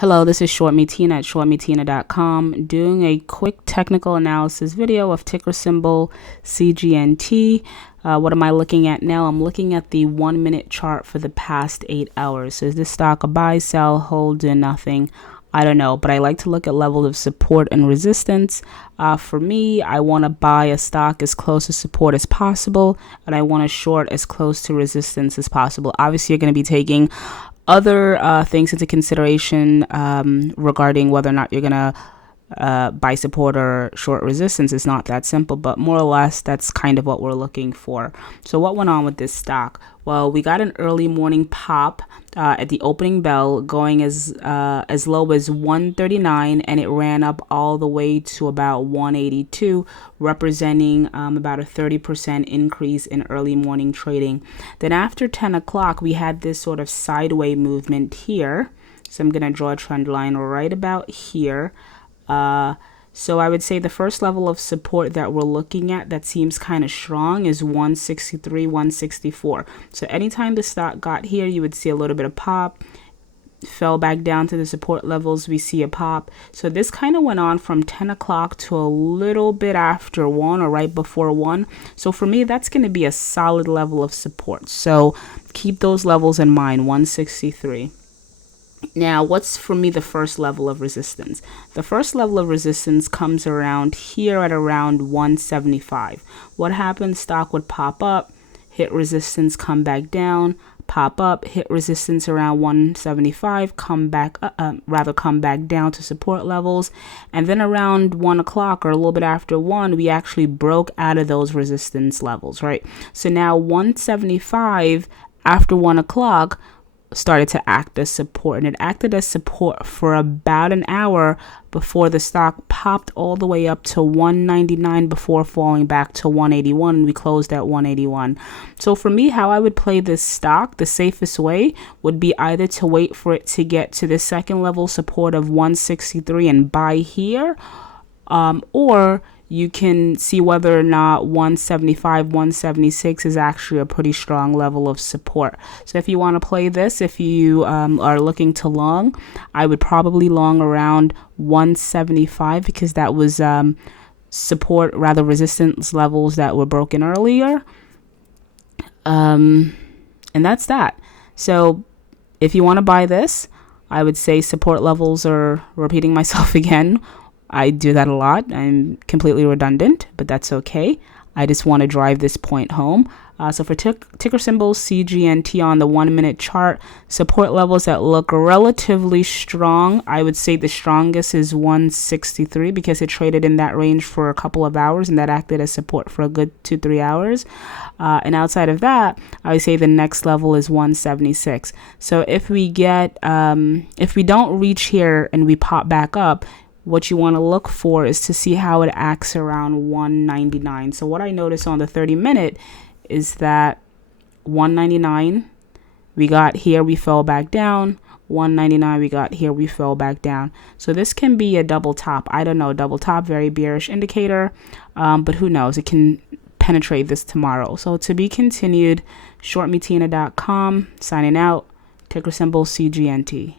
Hello, this is ShortMeTina at ShortMeTina.com doing a quick technical analysis video of ticker symbol Cgnt. What am I looking at now? I'm looking at the 1 minute chart for the past 8 hours. So is this stock a buy, sell, hold, do nothing? I don't know, but I like to look at levels of support and resistance. For me, I want to buy a stock as close to support as possible, and I want to short as close to resistance as possible. Obviously, you're going to be taking other things into consideration regarding whether or not you're going to buy support or short resistance. Is not that simple, but more or less that's kind of what we're looking for. So what went on with this stock? Well, we got an early morning pop at the opening bell, going as low as 139, and it ran up all the way to about 182, representing about a 30% increase in early morning trading. Then after 10 o'clock, we had this sort of sideways movement here. So I'm going to draw a trend line right about here. So I would say the first level of support that we're looking at that seems kind of strong is 163, 164. So anytime the stock got here, you would see a little bit of pop, fell back down to the support levels, we see a pop. So this kind of went on from 10 o'clock to a little bit after 1 or right before 1. So for me, that's going to be a solid level of support. So keep those levels in mind, 163. Now, what's for me the first level of resistance? The first level of resistance comes around here at around 175. What happens? Stock would pop up, hit resistance, come back down, pop up, hit resistance around 175, come back down to support levels, and then around 1 o'clock or a little bit after 1, we actually broke out of those resistance levels, right? So now 175 after 1 o'clock started to act as support, and it acted as support for about an hour before the stock popped all the way up to 199 before falling back to 181, and we closed at 181. So for me, how I would play this stock, the safest way would be either to wait for it to get to the second level support of 163 and buy here, or you can see whether or not 175, 176 is actually a pretty strong level of support. So if you want to play this, if you are looking to long, I would probably long around 175 because that was support, rather resistance levels that were broken earlier. And that's that. So if you want to buy this, I would say support levels are, repeating myself again, I do that a lot. I'm completely redundant, but that's okay. I just want to drive this point home. So for ticker symbol Cgnt on the 1 minute chart, support levels that look relatively strong. I would say the strongest is 163 because it traded in that range for a couple of hours and that acted as support for a good 2-3 hours. And outside of that, I would say the next level is 176. So if we don't reach here and we pop back up, what you want to look for is to see how it acts around 199. So what I noticed on the 30-minute is that 199, we got here, we fell back down. 199, we got here, we fell back down. So this can be a double top. I don't know, double top, very bearish indicator, but who knows? It can penetrate this tomorrow. So to be continued, ShortMeTina.com, signing out, ticker symbol Cgnt.